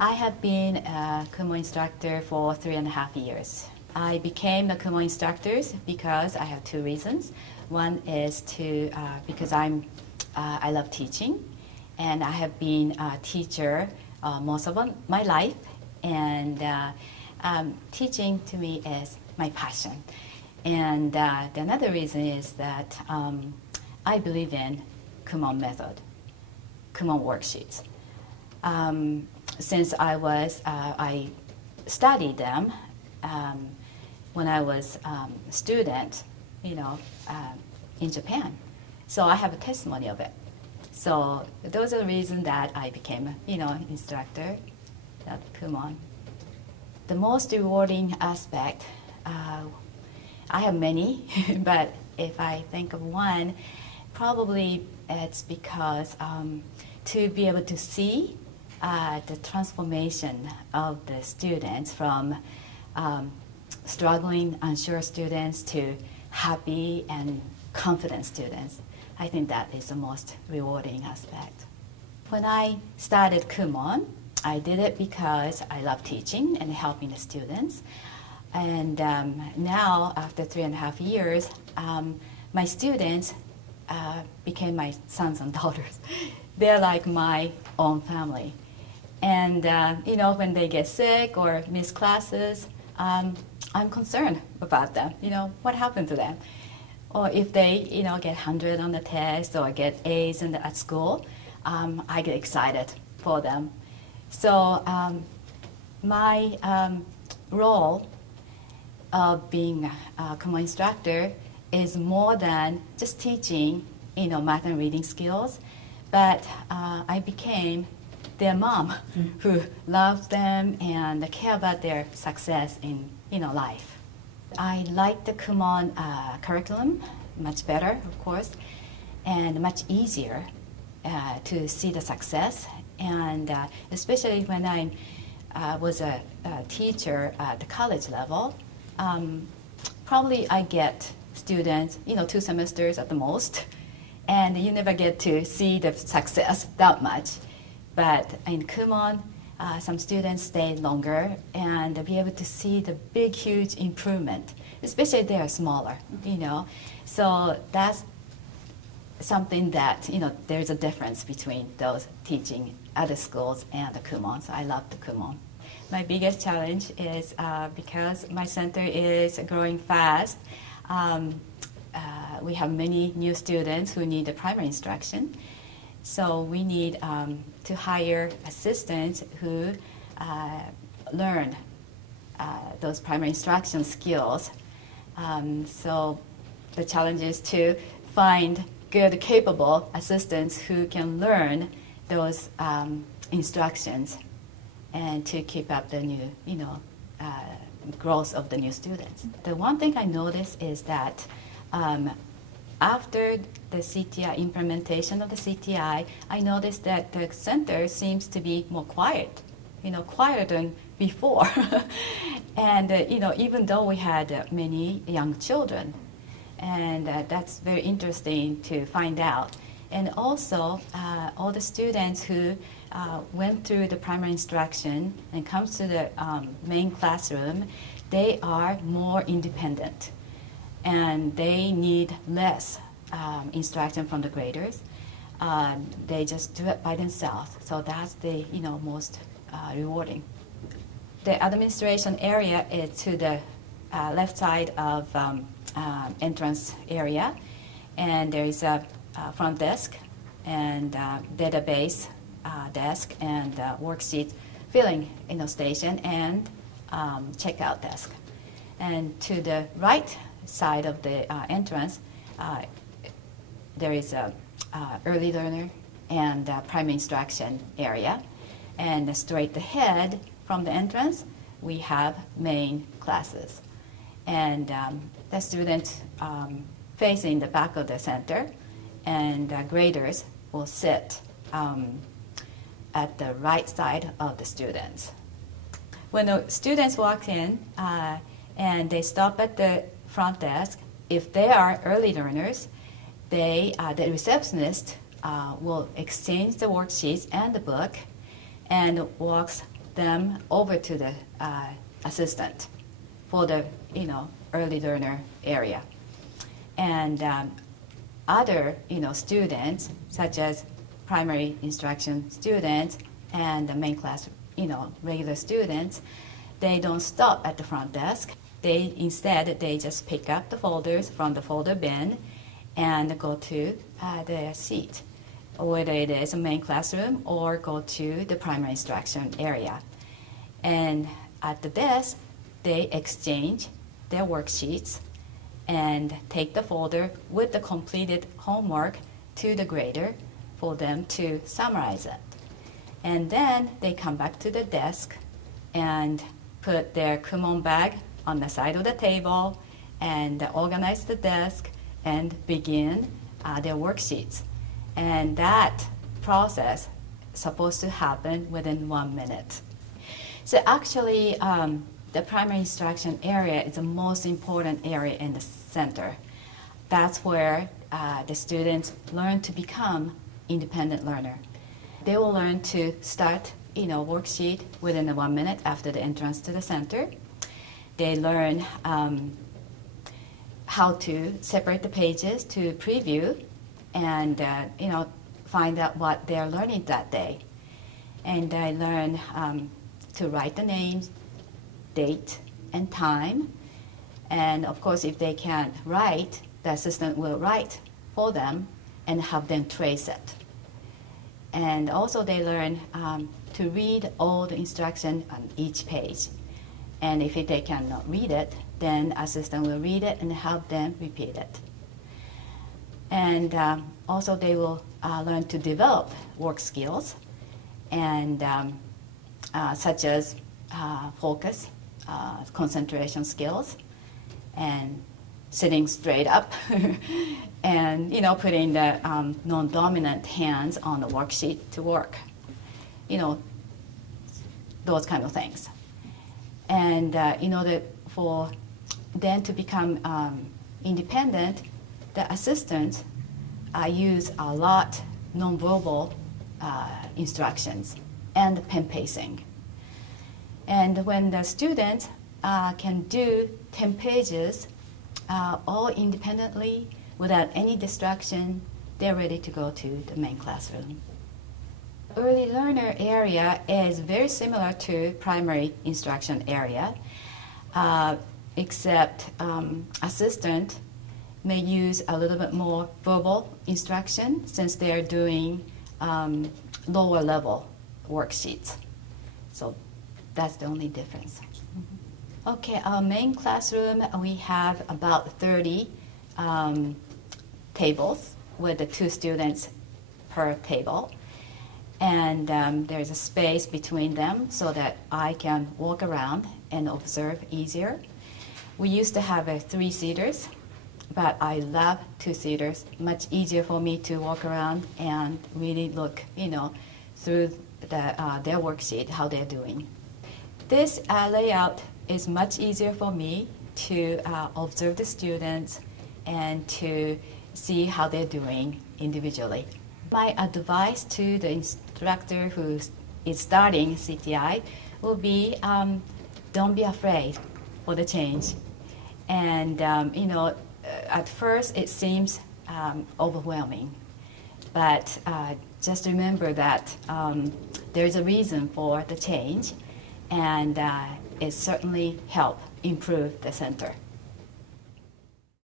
I have been a Kumon instructor for 3.5 years. I became a Kumon instructor because I have two reasons. One is because I love teaching, and I have been a teacher most of my life, and teaching to me is my passion. And the another reason is that I believe in Kumon method, Kumon worksheets. Since I studied them when I was a student, in Japan. So I have a testimony of it. So those are the reasons that I became, instructor at Kumon. The most rewarding aspect, I have many, but if I think of one, probably it's because to be able to see the transformation of the students from struggling, unsure students to happy and confident students. I think that is the most rewarding aspect. When I started Kumon, I did it because I love teaching and helping the students. And now, after 3.5 years, my students became my sons and daughters. They're like my own family. And when they get sick or miss classes, I'm concerned about them. What happened to them? Or if they, get 100 on the test or get A's at school, I get excited for them. So my role of being a Kumon instructor is more than just teaching, math and reading skills, but I became their mom who loves them and care about their success in life. I like the Kumon curriculum much better, of course, and much easier to see the success. And especially when I was a teacher at the college level, probably I get students, 2 semesters at the most, and you never get to see the success that much. But in Kumon, some students stay longer and be able to see the big, huge improvement, especially they are smaller, So that's something that, there's a difference between those teaching at the schools and the Kumon. So I love the Kumon. My biggest challenge is because my center is growing fast, we have many new students who need the primary instruction. So we need to hire assistants who learn those primary instruction skills. So the challenge is to find good, capable assistants who can learn those instructions and to keep up the new, growth of the new students. The one thing I noticed is that after the CTI implementation of the CTI, I noticed that the center seems to be more quiet, quieter than before. And even though we had many young children, and that's very interesting to find out. And also, all the students who went through the primary instruction and comes to the main classroom, they are more independent. And they need less instruction from the graders. They just do it by themselves. So that's the most rewarding. The administration area is to the left side of entrance area, and there is a front desk and database desk and worksheet filling station and checkout desk. And to the right side of the entrance, there is a early learner and primary instruction area. And straight ahead from the entrance, we have main classes. And the students facing the back of the center, and graders will sit at the right side of the students. When the students walk in and they stop at the front desk, if they are early learners, the receptionist will exchange the worksheets and the book and walks them over to the assistant for the early learner area. And other students, such as primary instruction students and the main class regular students, they don't stop at the front desk. Instead they just pick up the folders from the folder bin and go to their seat, whether it is a main classroom or go to the primary instruction area. And at the desk, they exchange their worksheets and take the folder with the completed homework to the grader for them to summarize it. And then they come back to the desk and put their Kumon bag on the side of the table and organize the desk and begin their worksheets. And that process is supposed to happen within 1 minute. So actually, the primary instruction area is the most important area in the center. That's where the students learn to become independent learner. They will learn to start worksheet within the 1 minute after the entrance to the center. They learn how to separate the pages to preview and find out what they're learning that day. And I learn to write the names, date, and time. And of course, if they can't write, the assistant will write for them and have them trace it. And also they learn to read all the instruction on each page. And if they cannot read it, then assistant will read it and help them repeat it. And also they will learn to develop work skills, and such as focus, concentration skills, and sitting straight up, and putting the non-dominant hands on the worksheet to work. Those kind of things. And in order for them to become independent, the assistants use a lot nonverbal instructions and pen pacing. And when the students can do 10 pages all independently without any distraction, they're ready to go to the main classroom. Early learner area is very similar to primary instruction area, except assistant may use a little bit more verbal instruction since they're doing lower level worksheets. So that's the only difference. Okay, our main classroom, we have about 30 tables with the 2 students per table. And there's a space between them so that I can walk around and observe easier. We used to have 3-seaters, but I love 2-seaters. Much easier for me to walk around and really look, through their worksheet, how they're doing. This layout is much easier for me to observe the students and to see how they're doing individually. My advice to the instructor who is starting CTI will be, don't be afraid for the change. And at first it seems overwhelming, but just remember that there's a reason for the change, and it certainly helps improve the center.